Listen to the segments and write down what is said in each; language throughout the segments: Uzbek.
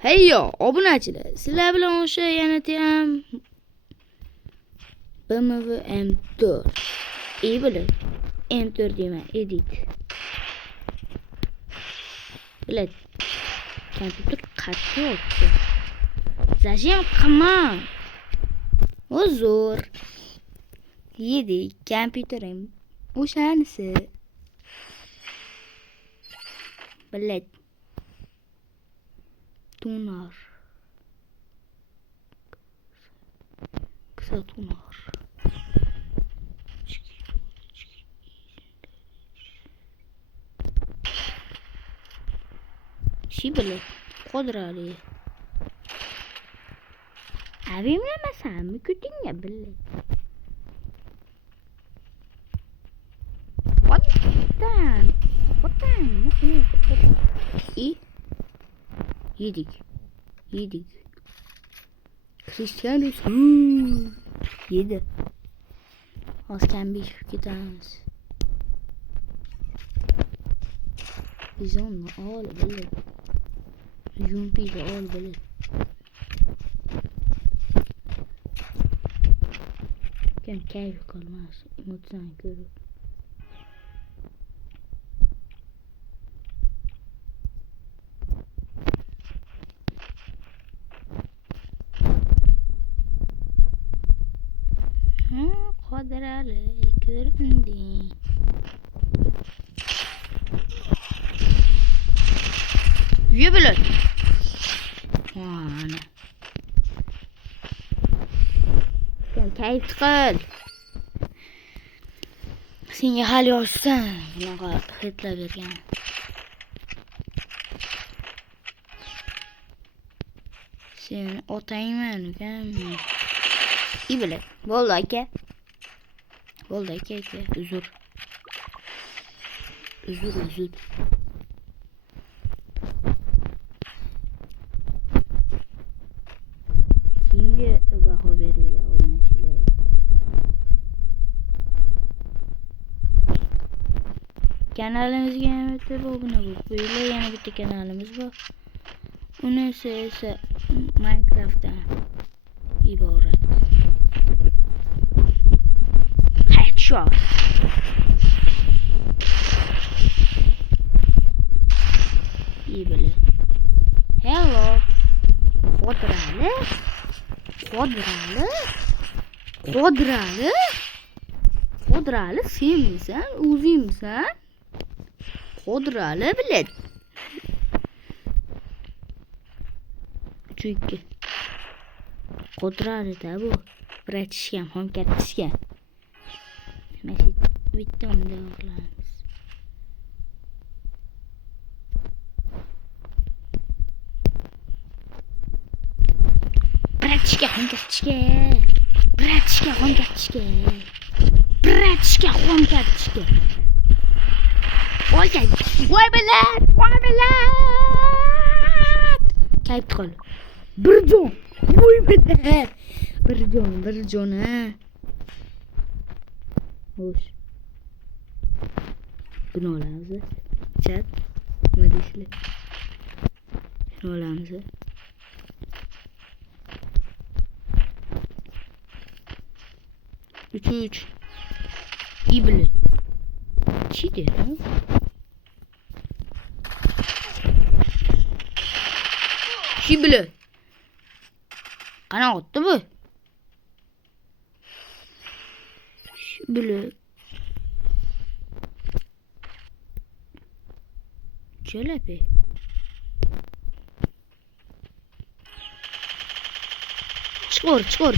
Heyyo, obunachilar, sizlar bilan o'sha ham BMW M4. İyi bilin. M4 deyman, edit. Bilet. Kompüter qattiq yopdi. Zajim qilmang. O zo'r. Yedik, kompüterim o'shanisi. Bilet. Tunar. Kısa tunar. Şey bilet. Qodrali. Abimle mesela mı kötün ya bilet. Vatan. İyi. Yedik. Cristiano yedi. Asken bir gideriz. Biz onunla al böyle. Jumpiyle al böyle. Keyif kalmaz. Umutsan görür. Qodrali ko'rindi. Yürü bilet. Ana. Sen kayıp çıkıl. Senga hali yoshsan, bunaqa hitlar bergan. Sen otangman, ukamman. İyi bilet. Bo'ldi aka. Bo'ldi aka. Uzr. Kimga baho beringlar obunachilar? Kanalimizga ham bitta obuna bo'lib qo'yinglar. Yana bitta kanalimiz bor. Unisi esa Minecraftdan iborat. Headshot. İyi böyle. Hello. Qodrali sen misan? O'zing misan? Qodrali bilet. 3-2. Qodrali da bu. Bratishgan, hamkatishgan. Mana bitta unda o'qilamiz. Bratishga, hamkatishga. Olgay. Voy bilet. Kayıp qol. Bir jon. Voy bilet. Bir jon ha. Hoş. Bunu olamiz. Chat. Nima deysizlar? Shuni olamiz. 3-3. İyi bilet. Çiğdi ha. Şey bilet. Kana attı bu. Şey bilet. Çelebi. Çıkar.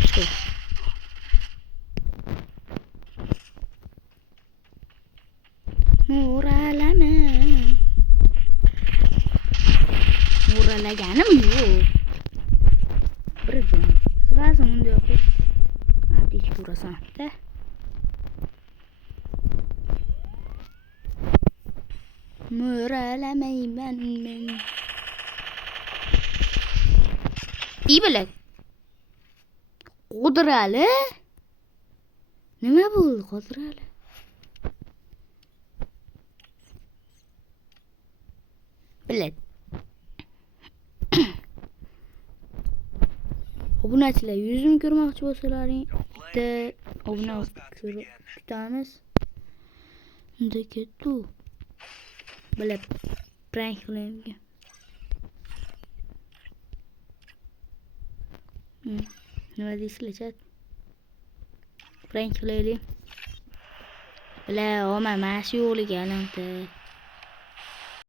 Mo'ralaganim yo'q. Bir jon. Sirasi bunday o'qib. Ateş ko'rasan da. Mo'ralamayman men. İyi bilet. Qodrali? Nima bo'ldi Qodrali? Bilet. Obunachilar 100 ming ko'rmoqchi bo'lsalaring, bitta obuna kutamiz. Unda ketdi. Bilib prank qilaylik. Nima deysizlar chat? Prank qilaylik. Bila, mana shu yo'liga alamda.